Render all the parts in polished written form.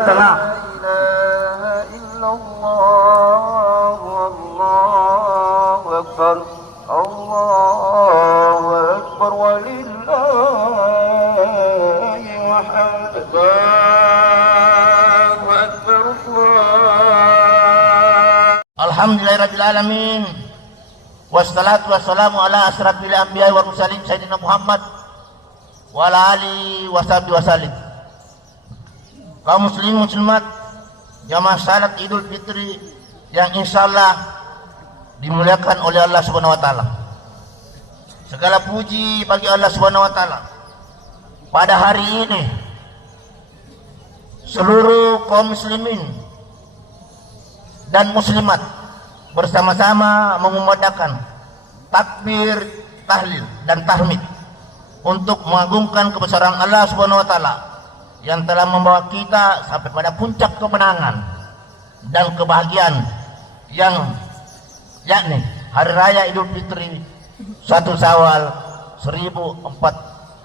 Tengah. Alhamdulillahirabbil alamin. Wassalatu wassalamu ala asrafil anbiya'i wal mursalin sayyidina Muhammad wa ala alihi washabihi wasallim. Kaum muslimin muslimat, jamaah salat Idul Fitri yang insyaallah dimuliakan oleh Allah Subhanahu wa taala. Segala puji bagi Allah Subhanahu wa taala. Pada hari ini seluruh kaum muslimin dan muslimat bersama-sama mengumandangkan takbir, tahlil dan tahmid untuk mengagungkan kebesaran Allah Subhanahu wa taala yang telah membawa kita sampai pada puncak kemenangan dan kebahagiaan yang yakni Hari Raya Idul Fitri 1 Syawal 1445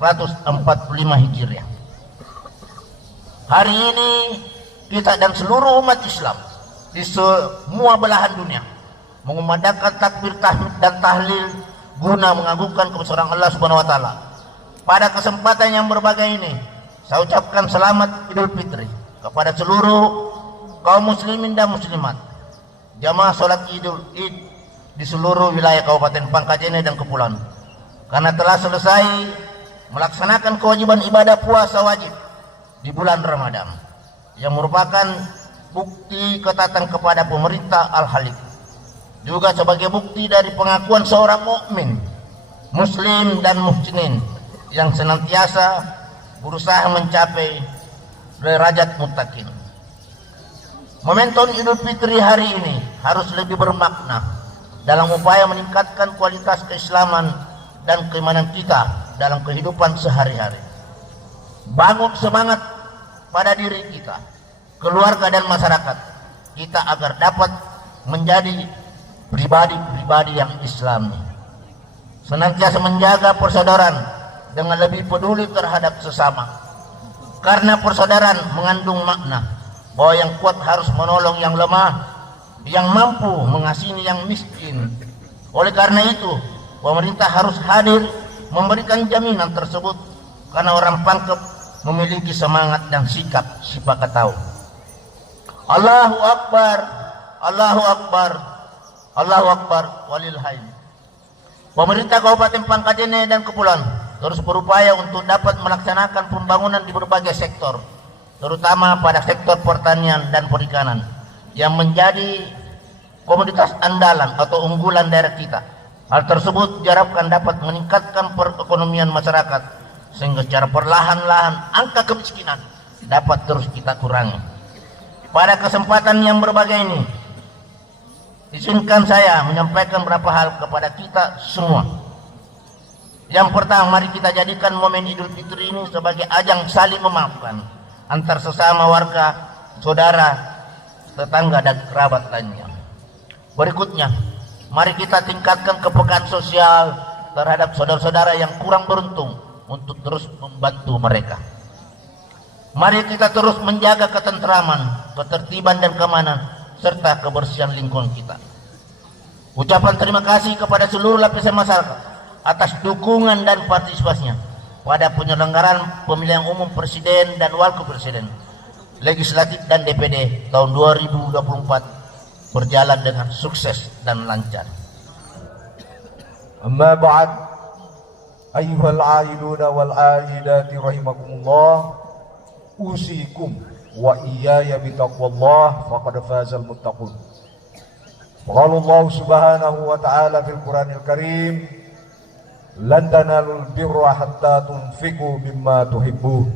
Hijriah. Hari ini kita dan seluruh umat Islam di semua belahan dunia mengumandangkan takbir, tahmid dan tahlil guna mengagungkan kebesaran Allah Subhanahu wa taala. Pada kesempatan yang berbahagia ini, saya ucapkan selamat Idul Fitri kepada seluruh kaum muslimin dan muslimat, jamaah salat Idul Id di seluruh wilayah Kabupaten Pangkajene dan Kepulauan, karena telah selesai melaksanakan kewajiban ibadah puasa wajib di bulan Ramadan yang merupakan bukti ketaatan kepada pemerintah Al-Khaliq, juga sebagai bukti dari pengakuan seorang mukmin, muslim dan muhsinin yang senantiasa berusaha mencapai derajat muttaqin. Momentum Idul Fitri hari ini harus lebih bermakna dalam upaya meningkatkan kualitas keislaman dan keimanan kita dalam kehidupan sehari-hari. Bangun semangat pada diri kita, keluarga dan masyarakat kita agar dapat menjadi pribadi-pribadi yang islami, senantiasa menjaga persaudaraan dengan lebih peduli terhadap sesama, karena persaudaraan mengandung makna bahwa yang kuat harus menolong yang lemah, yang mampu mengasihi yang miskin. Oleh karena itu pemerintah harus hadir memberikan jaminan tersebut, karena orang pangkep memiliki semangat dan sikap sipakat tahu. Allahu Akbar, Allahu Akbar, Allahu Akbar walil hamd. Pemerintah Kabupaten Pangkajene dan Kepulauan terus berupaya untuk dapat melaksanakan pembangunan di berbagai sektor, terutama pada sektor pertanian dan perikanan yang menjadi komoditas andalan atau unggulan daerah kita. Hal tersebut diharapkan dapat meningkatkan perekonomian masyarakat sehingga secara perlahan-lahan angka kemiskinan dapat terus kita kurangi. Pada kesempatan yang berbahagia ini, izinkan saya menyampaikan beberapa hal kepada kita semua. Yang pertama, mari kita jadikan momen Idul Fitri ini sebagai ajang saling memaafkan antar sesama warga, saudara, tetangga dan kerabat lainnya. Berikutnya, mari kita tingkatkan kepekaan sosial terhadap saudara-saudara yang kurang beruntung untuk terus membantu mereka. Mari kita terus menjaga ketentraman, ketertiban dan keamanan serta kebersihan lingkungan kita. Ucapan terima kasih kepada seluruh lapisan masyarakat atas dukungan dan partisipasinya pada penyelenggaraan pemilihan umum presiden dan wakil presiden, legislatif dan DPD tahun 2024 berjalan dengan sukses dan lancar. Amma ba'd, ayyuhal aiduna wal aidati rahimakumullah, usikum wa iyaya bitaqwallah faqad fazal muttaqun. Qala Allah subhanahu wa ta'ala fil Qur'anil Karim, lan tanalul birra hatta tunfiqu mimma tuhibbun.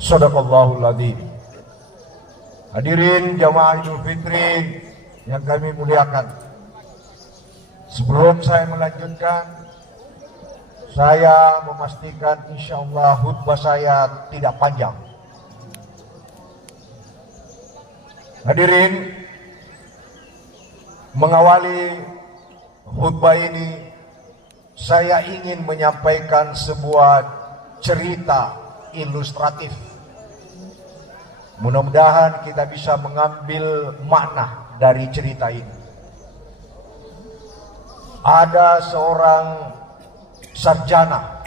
Shadaqallahul adzim. Hadirin jamaah Idul Fitri yang kami muliakan, sebelum saya melanjutkan, saya memastikan insyaallah khutbah saya tidak panjang. Hadirin, mengawali khutbah ini saya ingin menyampaikan sebuah cerita ilustratif Mudah-mudahan kita bisa mengambil makna dari cerita ini. Ada seorang sarjana,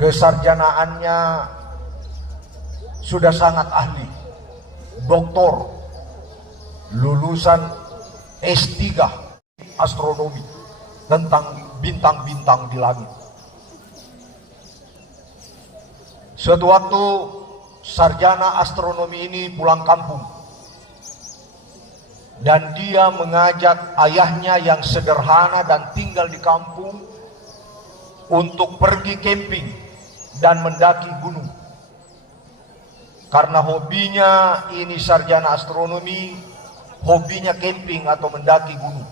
kesarjanaannya sudah sangat ahli, doktor, lulusan S3 astronomi tentang bintang-bintang di langit. Suatu waktu sarjana astronomi ini pulang kampung dan dia mengajak ayahnya yang sederhana dan tinggal di kampung untuk pergi camping dan mendaki gunung. Karena hobinya ini sarjana astronomi, hobinya camping atau mendaki gunung.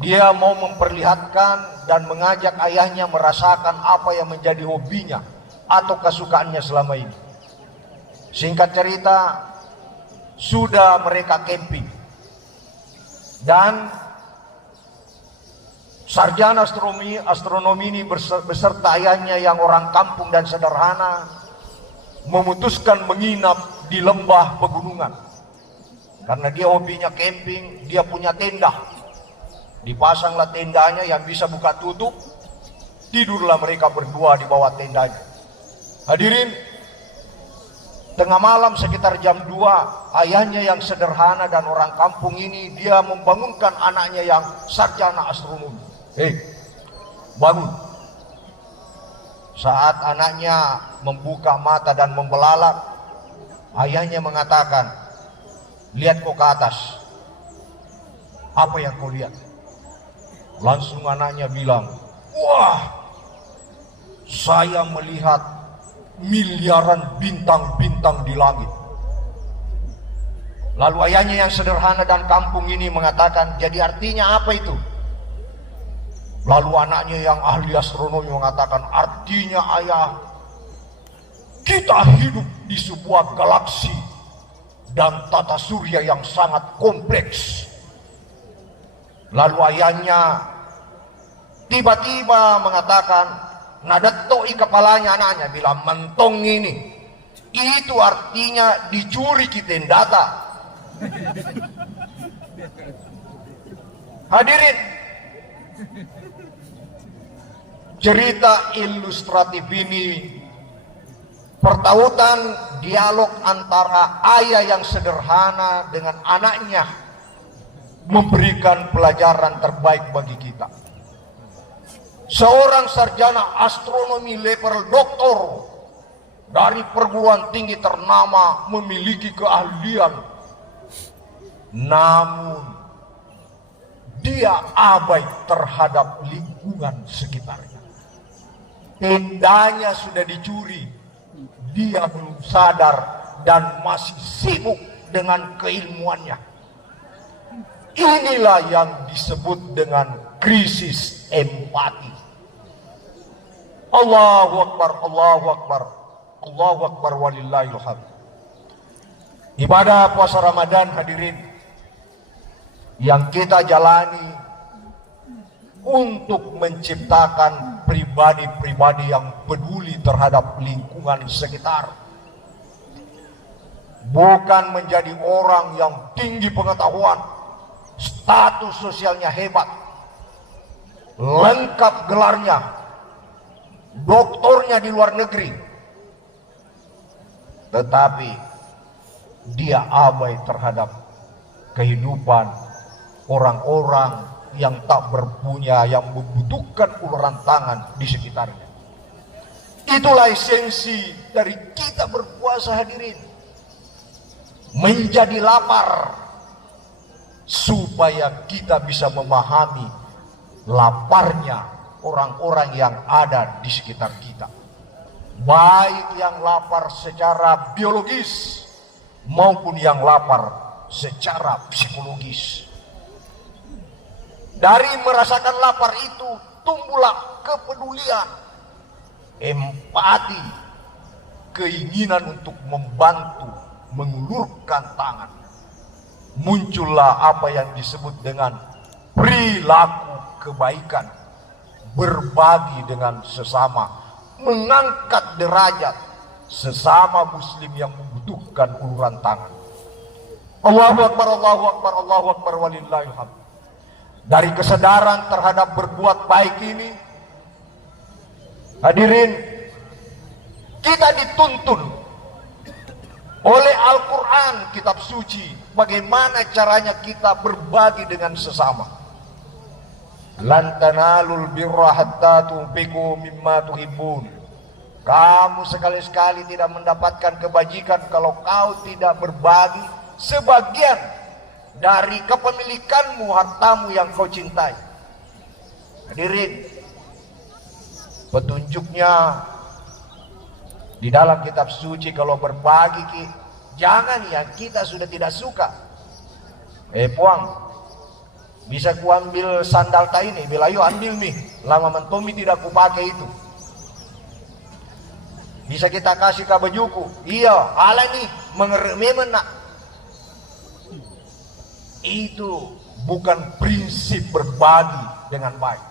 Dia mau memperlihatkan dan mengajak ayahnya merasakan apa yang menjadi hobinya atau kesukaannya selama ini. Singkat cerita, sudah mereka camping dan sarjana astronomi ini beserta ayahnya yang orang kampung dan sederhana memutuskan menginap di lembah pegunungan. Karena dia hobinya camping, dia punya tenda. Dipasanglah tendanya yang bisa buka tutup. Tidurlah mereka berdua di bawah tendanya. Hadirin, tengah malam sekitar jam 2, ayahnya yang sederhana dan orang kampung ini, dia membangunkan anaknya yang sarjana astronomi. Hei, bangun. Saat anaknya membuka mata dan membelalak, ayahnya mengatakan, lihat kau ke atas. Apa yang kau lihat? Langsung anaknya bilang, wah, saya melihat miliaran bintang-bintang di langit. Lalu ayahnya yang sederhana dan kampung ini mengatakan, jadi artinya apa itu? Lalu anaknya yang ahli astronomi mengatakan, artinya ayah, kita hidup di sebuah galaksi dan tata surya yang sangat kompleks. Lalu ayahnya tiba-tiba mengatakan, nadetoi kepalanya anaknya, bilang, mentong ini, itu artinya dicuri kita data. Hadirin, cerita ilustratif ini pertautan dialog antara ayah yang sederhana dengan anaknya memberikan pelajaran terbaik bagi kita. Seorang sarjana astronomi level doktor dari perguruan tinggi ternama memiliki keahlian, namun dia abai terhadap lingkungan sekitarnya. Tendanya sudah dicuri, dia belum sadar dan masih sibuk dengan keilmuannya. Inilah yang disebut dengan krisis empati. Allahu Akbar, Allahu Akbar, Allahu Akbar walillahil hamd. Ibadah puasa Ramadan, hadirin, yang kita jalani untuk menciptakan pribadi-pribadi yang peduli terhadap lingkungan sekitar. Bukan menjadi orang yang tinggi pengetahuan, status sosialnya hebat, lengkap gelarnya, doktornya di luar negeri, tetapi dia abai terhadap kehidupan orang-orang yang tak berpunya, yang membutuhkan uluran tangan di sekitarnya. Itulah esensi dari kita berpuasa, hadirin. Menjadi lapar supaya kita bisa memahami laparnya orang-orang yang ada di sekitar kita, baik yang lapar secara biologis maupun yang lapar secara psikologis. Dari merasakan lapar itu tumbuhlah kepedulian, empati, keinginan untuk membantu, mengulurkan tangan. Muncullah apa yang disebut dengan perilaku kebaikan, berbagi dengan sesama, mengangkat derajat sesama muslim yang membutuhkan uluran tangan. Allahu Akbar, Allahu Akbar, Allahu Akbar, walillahil hamd. Dari kesadaran terhadap berbuat baik ini, hadirin, kita dituntun oleh Al-Quran, kitab suci, bagaimana caranya kita berbagi dengan sesama. Lan tanalul birra hatta tunfiqu mimma tuhibbun. Kamu sekali-sekali tidak mendapatkan kebajikan kalau kau tidak berbagi sebagian dari kepemilikanmu, hartamu yang kau cintai. Hadirin, petunjuknya di dalam kitab suci, kalau berbagi, jangan yang kita sudah tidak suka. Puang, bisa kuambil sandal ta ini? Bila yuk ambil nih, lama mentomi tidak kupakai itu. Bisa kita kasih ke bajuku? Iya, ala nih mengeremeh nak. Itu bukan prinsip berbagi dengan baik.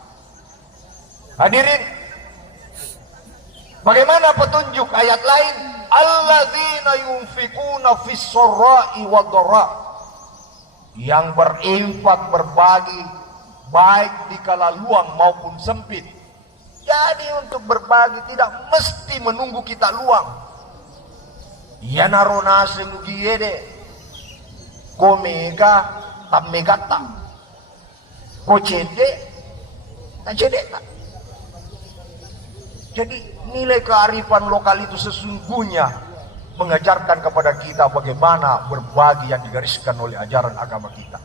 Hadirin, bagaimana petunjuk ayat lain? Alladzina yunfikuna fis-sarra'i wad-dharra. Yang berinfak, berbagi baik di kala luang maupun sempit. Jadi untuk berbagi tidak mesti menunggu kita luang. Ya narona sengugiede. Ko mega tam mega tam. Ko cede tak cede tak. Jadi nilai kearifan lokal itu sesungguhnya mengajarkan kepada kita bagaimana berbagi yang digariskan oleh ajaran agama kita.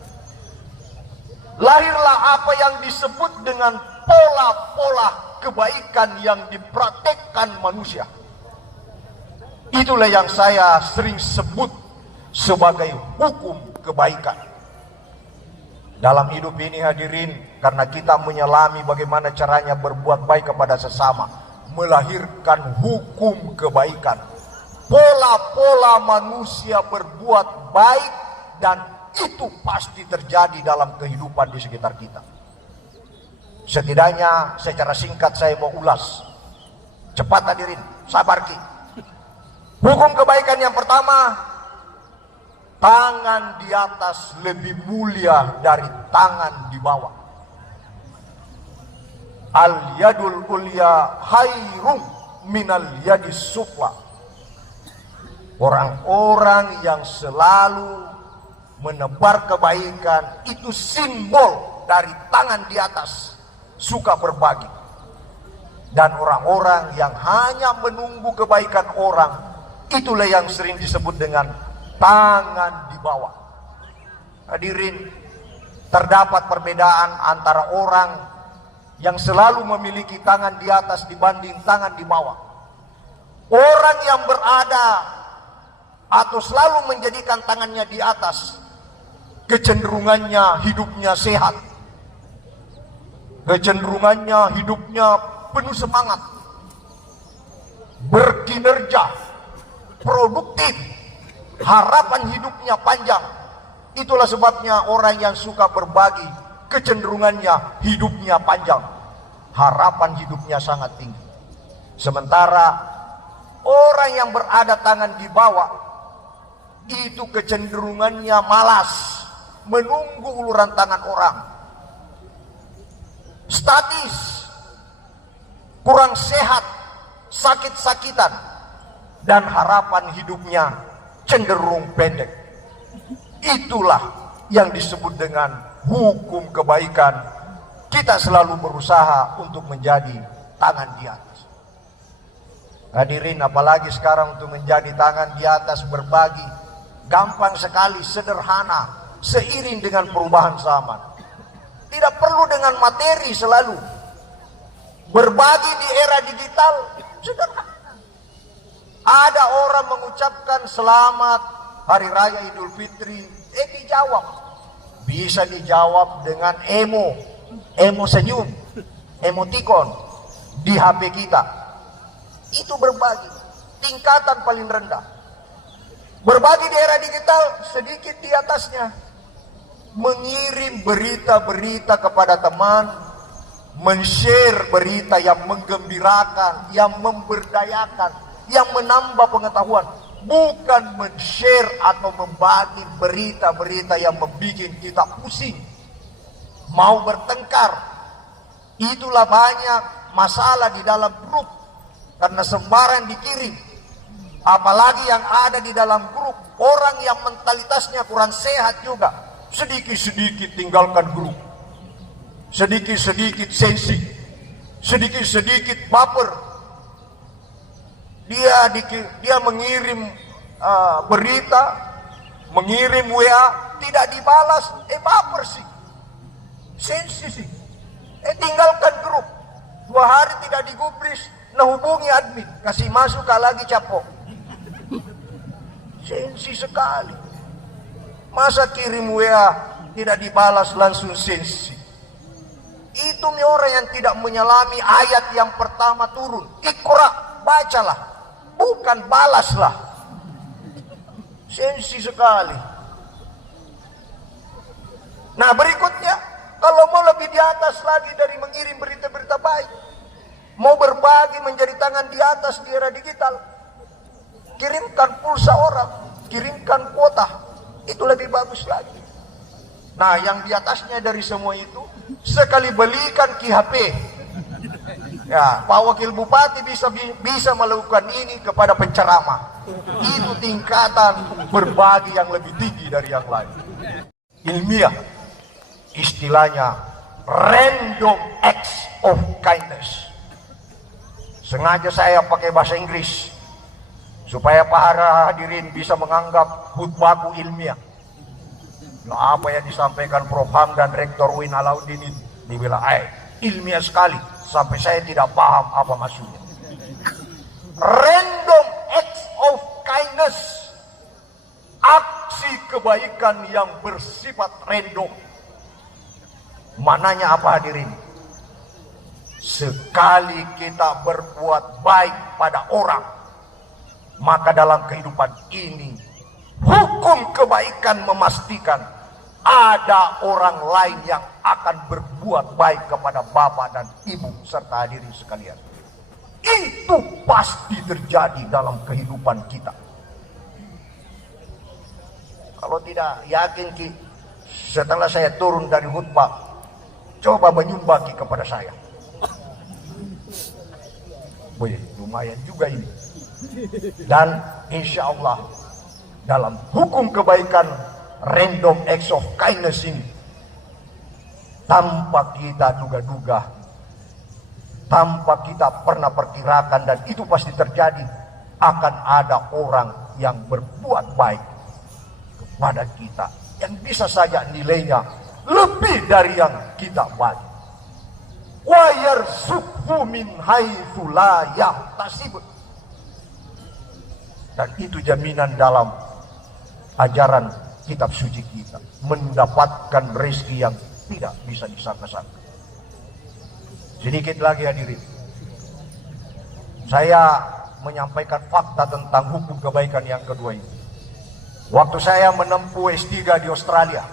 Lahirlah apa yang disebut dengan pola-pola kebaikan yang dipraktekkan manusia. Itulah yang saya sering sebut sebagai hukum kebaikan. Dalam hidup ini hadirin, karena kita menyelami bagaimana caranya berbuat baik kepada sesama, melahirkan hukum kebaikan. Pola-pola manusia berbuat baik, dan itu pasti terjadi dalam kehidupan di sekitar kita. Setidaknya secara singkat saya mau ulas. Cepat hadirin, sabar ki. Hukum kebaikan yang pertama, tangan di atas lebih mulia dari tangan di bawah. Al yadul ulya khairum minal yadis sufla. Orang-orang yang selalu menebar kebaikan itu simbol dari tangan di atas, suka berbagi. Dan orang-orang yang hanya menunggu kebaikan orang, itulah yang sering disebut dengan tangan di bawah. Hadirin, terdapat perbedaan antara orang yang selalu memiliki tangan di atas dibanding tangan di bawah. Orang yang berada atau selalu menjadikan tangannya di atas, kecenderungannya hidupnya sehat, kecenderungannya hidupnya penuh semangat, berkinerja, produktif, harapan hidupnya panjang. Itulah sebabnya orang yang suka berbagi, kecenderungannya hidupnya panjang, harapan hidupnya sangat tinggi. Sementara orang yang berada tangan di bawah, itu kecenderungannya malas, menunggu uluran tangan orang, statis, kurang sehat, sakit-sakitan, dan harapan hidupnya cenderung pendek. Itulah yang disebut dengan hukum kebaikan. Kita selalu berusaha untuk menjadi tangan di atas. Hadirin, apalagi sekarang untuk menjadi tangan di atas berbagi, gampang sekali, sederhana, seiring dengan perubahan zaman. Tidak perlu dengan materi selalu. Berbagi di era digital sederhana. Ada orang mengucapkan selamat Hari Raya Idul Fitri, dijawab. Bisa dijawab dengan emo senyum, emoticon di HP kita. Itu berbagi, tingkatan paling rendah. Berbagi di era digital sedikit di atasnya. Mengirim berita-berita kepada teman, men-share berita yang menggembirakan, yang memberdayakan, yang menambah pengetahuan, bukan men-share atau membagi berita-berita yang membuat kita pusing, mau bertengkar. Itulah banyak masalah di dalam grup, karena sembarang dikirim. Apalagi yang ada di dalam grup orang yang mentalitasnya kurang sehat juga, sedikit-sedikit tinggalkan grup, sedikit-sedikit sensi, sedikit-sedikit baper. Dia mengirim berita, mengirim WA, tidak dibalas, baper sih, sensi sih. Tinggalkan grup, 2 hari tidak digubris, nah hubungi admin, kasih masuk lagi capok. Sensi sekali. Masa kirim WA tidak dibalas langsung sensi? Itu orang yang tidak menyelami ayat yang pertama turun. Iqra, bacalah, bukan balaslah. Sensi sekali. Nah berikutnya, kalau mau lebih di atas lagi dari mengirim berita-berita baik, mau berbagi menjadi tangan di atas di era digital, kirimkan pulsa orang, kirimkan kuota, itu lebih bagus lagi. Nah yang di atasnya dari semua itu, sekali belikan HP, ya Pak Wakil Bupati bisa melakukan ini kepada penceramah. Itu tingkatan berbagi yang lebih tinggi dari yang lain. Ilmiah, istilahnya random acts of kindness. Sengaja saya pakai bahasa Inggris supaya para hadirin bisa menganggap khutbahku ilmiah. Nah, apa yang disampaikan Prof. Ham dan Rektor Win Alauddin ini dibilang ilmiah sekali sampai saya tidak paham apa maksudnya. Random acts of kindness, aksi kebaikan yang bersifat random. Mananya apa hadirin? Sekali kita berbuat baik pada orang, maka dalam kehidupan ini hukum kebaikan memastikan ada orang lain yang akan berbuat baik kepada bapak dan ibu serta hadirin sekalian. Itu pasti terjadi dalam kehidupan kita. Kalau tidak yakin Ki, setelah saya turun dari khutbah, coba menyumbang Ki kepada saya. Boleh, lumayan juga ini. Dan insya Allah dalam hukum kebaikan random acts of kindness ini, tanpa kita duga-duga, tanpa kita pernah perkirakan, dan itu pasti terjadi, akan ada orang yang berbuat baik kepada kita yang bisa saja nilainya lebih dari yang kita bagi. Wa yarzuqhu min haitsu la yahtasib. Dan itu jaminan dalam ajaran kitab suci kita, mendapatkan rezeki yang tidak bisa disangka-sangka. Sedikit lagi hadirin, saya menyampaikan fakta tentang hukum kebaikan yang kedua ini. Waktu saya menempuh S3 di Australia,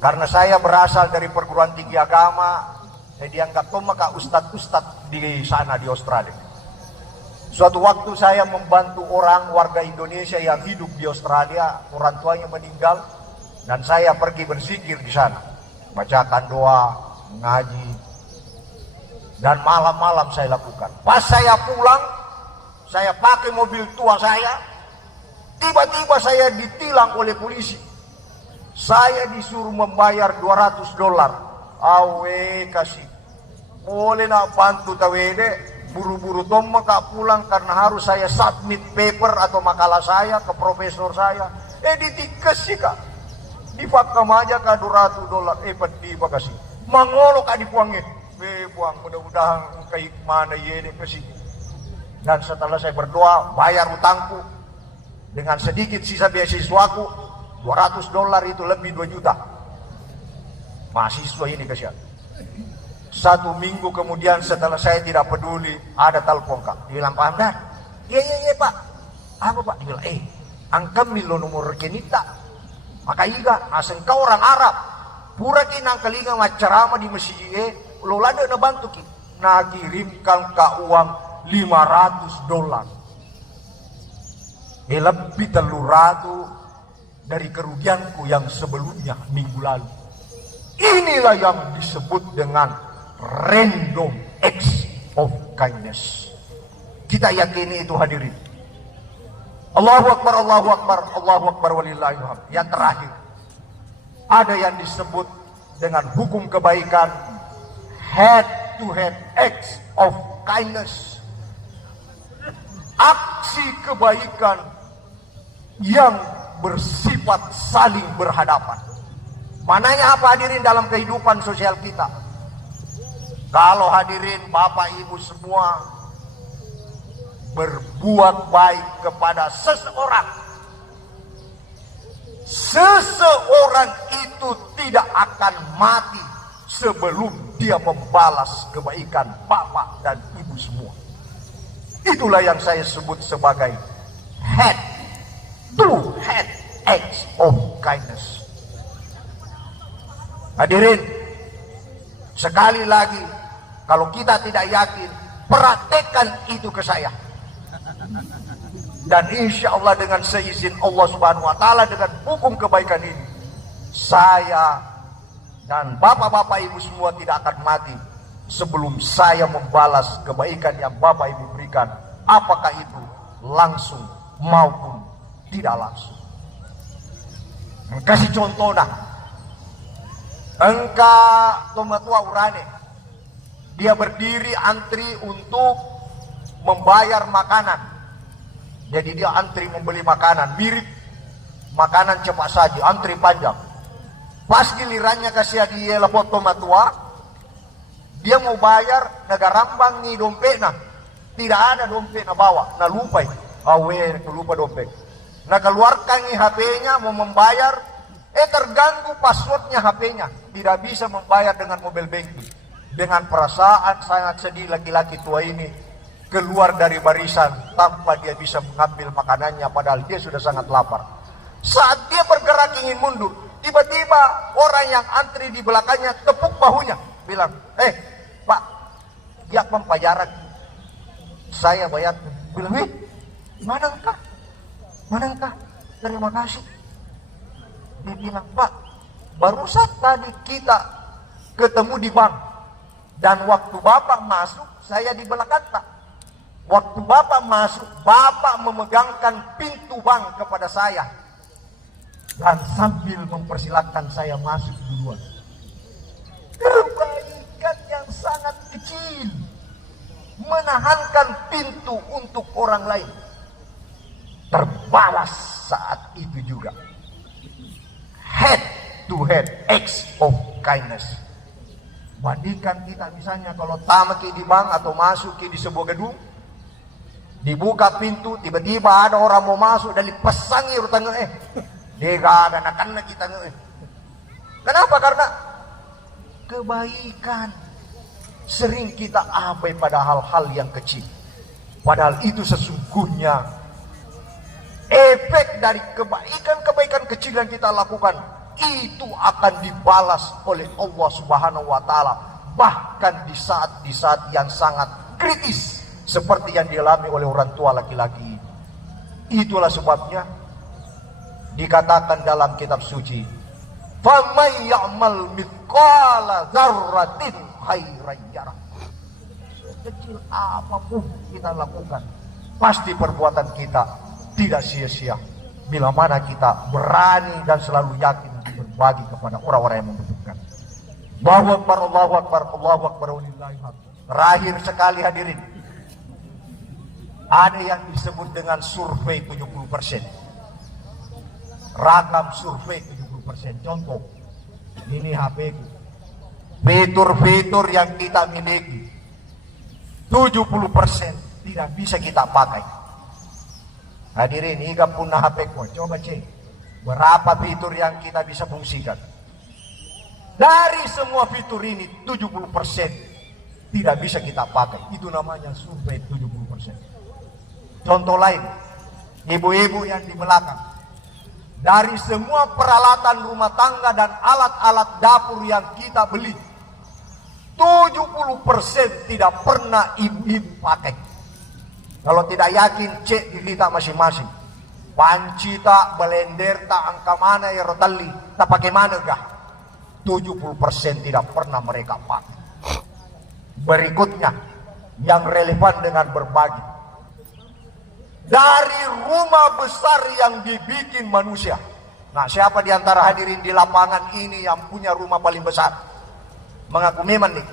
karena saya berasal dari perguruan tinggi agama, saya dianggap maka ustadz-ustadz di sana di Australia. Suatu waktu saya membantu orang warga Indonesia yang hidup di Australia, orang tuanya meninggal, dan saya pergi berzikir di sana, bacakan doa, ngaji, dan malam-malam saya lakukan. Pas saya pulang, saya pakai mobil tua saya, tiba-tiba saya ditilang oleh polisi. Saya disuruh membayar $200. Awe kasih, boleh nak bantu tawede? Buru-buru tomma kak pulang karena harus saya submit paper atau makalah saya ke profesor saya. Ditikes sih kak, di fakam aja kak $200. Pedi kasih, mangolo kak dipuangin. Buang, mudah-mudahan kayak mana ini kasih. Dan setelah saya berdoa, bayar utangku dengan sedikit sisa beasiswaku, $200 itu lebih 2 juta. Mahasiswa ini kasihan. 1 minggu kemudian setelah saya tidak peduli, ada telepon kak. Dia bilang, Pak Hamdan, iya pak. Apa pak? Dia bilang, angkam milo nomor rekenita. Maka iya, asal kau orang Arab. pura kinang kalinga macarama di masjid lo lada na bantu ki na kirimkan ka uang $500. Lebih 300 dari kerugianku yang sebelumnya minggu lalu. Inilah yang disebut dengan random acts of kindness. Kita yakini itu hadirin. Allahu Akbar, Allahu Akbar, Allahu Akbar walillahil hamd. Yang terakhir, ada yang disebut dengan hukum kebaikan, head to head acts of kindness. Aksi kebaikan yang bersifat saling berhadapan. Mananya apa hadirin dalam kehidupan sosial kita? Kalau hadirin Bapak Ibu semua berbuat baik kepada seseorang, seseorang itu tidak akan mati sebelum dia membalas kebaikan Bapak dan Ibu semua. Itulah yang saya sebut sebagai head to head acts of kindness. Hadirin, sekali lagi, kalau kita tidak yakin, praktekkan itu ke saya. Dan insya Allah dengan seizin Allah Subhanahu wa Ta'ala, dengan hukum kebaikan ini, saya dan bapak-bapak ibu semua tidak akan mati sebelum saya membalas kebaikan yang bapak ibu berikan, apakah itu langsung maupun tidak langsung. Kasih contoh dah. Engka tomatua urane, dia berdiri antri untuk membayar makanan. Jadi dia antri membeli makanan, mirip makanan cepat saji, antri panjang. Pas gilirannya kasih dia lepot tomatua, dia mau bayar, nagarambang nih dompetnya, tidak ada dompet na bawa, na lupa, lupa dompet. Nah keluarkan nih HP-nya mau membayar, terganggu passwordnya HP-nya, tidak bisa membayar dengan mobile banking. Dengan perasaan sangat sedih, laki-laki tua ini keluar dari barisan tanpa dia bisa mengambil makanannya, padahal dia sudah sangat lapar. Saat dia bergerak ingin mundur, tiba-tiba orang yang antri di belakangnya tepuk bahunya, bilang, Pak, dia pembayaran, saya bayar. Bilang, mana engkau? Mana engkau? Terima kasih. Dia bilang, Pak, barusan tadi kita ketemu di bank, dan waktu Bapak masuk, saya di belakang tak. Waktu Bapak masuk, Bapak memegangkan pintu bank kepada saya dan sambil mempersilahkan saya masuk duluan. Kebaikan yang sangat kecil, menahankan pintu untuk orang lain, terbalas saat itu juga. Head to head acts of kindness. Bandingkan kita misalnya kalau tamaki di bank atau masuki di sebuah gedung, dibuka pintu, tiba-tiba ada orang mau masuk dan dipesangi urutan dia ada nakan kita Kenapa? Karena kebaikan sering kita abai pada hal-hal yang kecil. Padahal itu sesungguhnya efek dari kebaikan kecil yang kita lakukan, itu akan dibalas oleh Allah Subhanahu wa Ta'ala, bahkan di saat yang sangat kritis seperti yang dialami oleh orang tua laki-laki. Itulah sebabnya dikatakan dalam kitab suci, "Faman ya'mal mithqala dzarratin khairan yarah." Sekecil apapun kita lakukan, pasti perbuatan kita tidak sia-sia bila mana kita berani dan selalu yakin untuk berbagi kepada orang-orang yang membutuhkan. Allahu Akbar, Allahu Akbar, Allahu Akbar walillahil hamd. Terakhir sekali hadirin, ada yang disebut dengan survei 70%. Ragam survei 70%. Contoh, ini HP-ku. Fitur-fitur yang kita miliki 70% tidak bisa kita pakai. Hadirin, iga punna HP-ku. Coba cek berapa fitur yang kita bisa fungsikan. Dari semua fitur ini 70% tidak bisa kita pakai. Itu namanya survei 70%. Contoh lain, ibu-ibu yang di belakang, dari semua peralatan rumah tangga dan alat-alat dapur yang kita beli, 70% tidak pernah ibu-ibu pakai. Kalau tidak yakin, cek di kita masing-masing. Panci tak, blender tak, angka mana ya rotali, tak pakai mana kah? 70% tidak pernah mereka pakai. Berikutnya, yang relevan dengan berbagi. Dari rumah besar yang dibikin manusia. Nah, siapa di antara hadirin di lapangan ini yang punya rumah paling besar? Mengaku memang nih.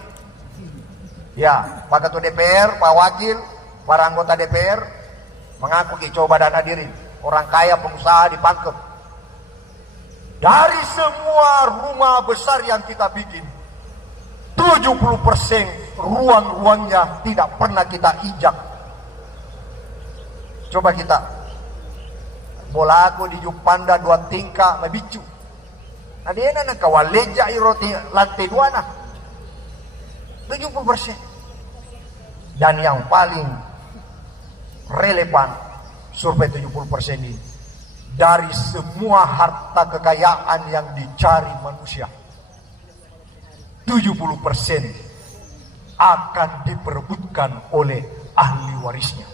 Ya, Pak Ketua DPR, Pak Wakil, para anggota DPR mengaku coba dan hadirin. Orang kaya, pengusaha dipangkep. Dari semua rumah besar yang kita bikin, 70% ruang-ruangnya tidak pernah kita injak. Coba kita, bola aku di Jupanda 2 tingkat mabicu. Ada yang kawaleja iroti lantai 2 nah. 70%. Dan yang paling relevan survei 70% ini, dari semua harta kekayaan yang dicari manusia, 70% akan diperebutkan oleh ahli warisnya.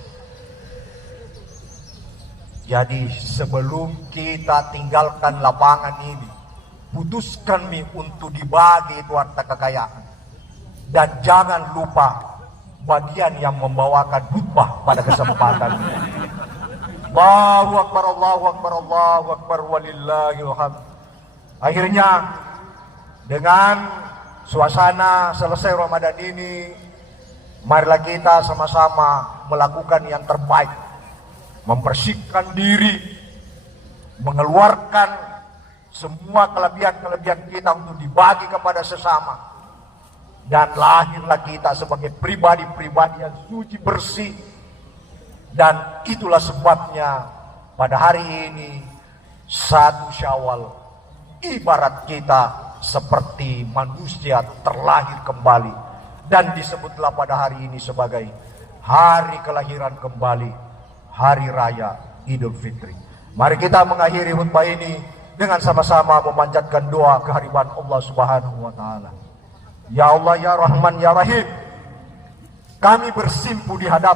Jadi sebelum kita tinggalkan lapangan ini, putuskan untuk dibagi itu harta kekayaan. Dan jangan lupa bagian yang membawakan khutbah pada kesempatan ini. Allahu Akbar, Allahu Akbar, Allahu Akbar, walillahil hamd. Akhirnya dengan suasana selesai Ramadan ini, marilah kita sama-sama melakukan yang terbaik, membersihkan diri, mengeluarkan semua kelebihan-kelebihan kita untuk dibagi kepada sesama, dan lahirlah kita sebagai pribadi-pribadi yang suci bersih. Dan itulah sebabnya pada hari ini 1 Syawal ibarat kita seperti manusia terlahir kembali, dan disebutlah pada hari ini sebagai hari kelahiran kembali, hari raya Idul Fitri. Mari kita mengakhiri khutbah ini dengan sama-sama memanjatkan doa kehadiran Allah Subhanahu wa taala. Ya Allah, ya Rahman, ya Rahim, kami bersimpu di hadapan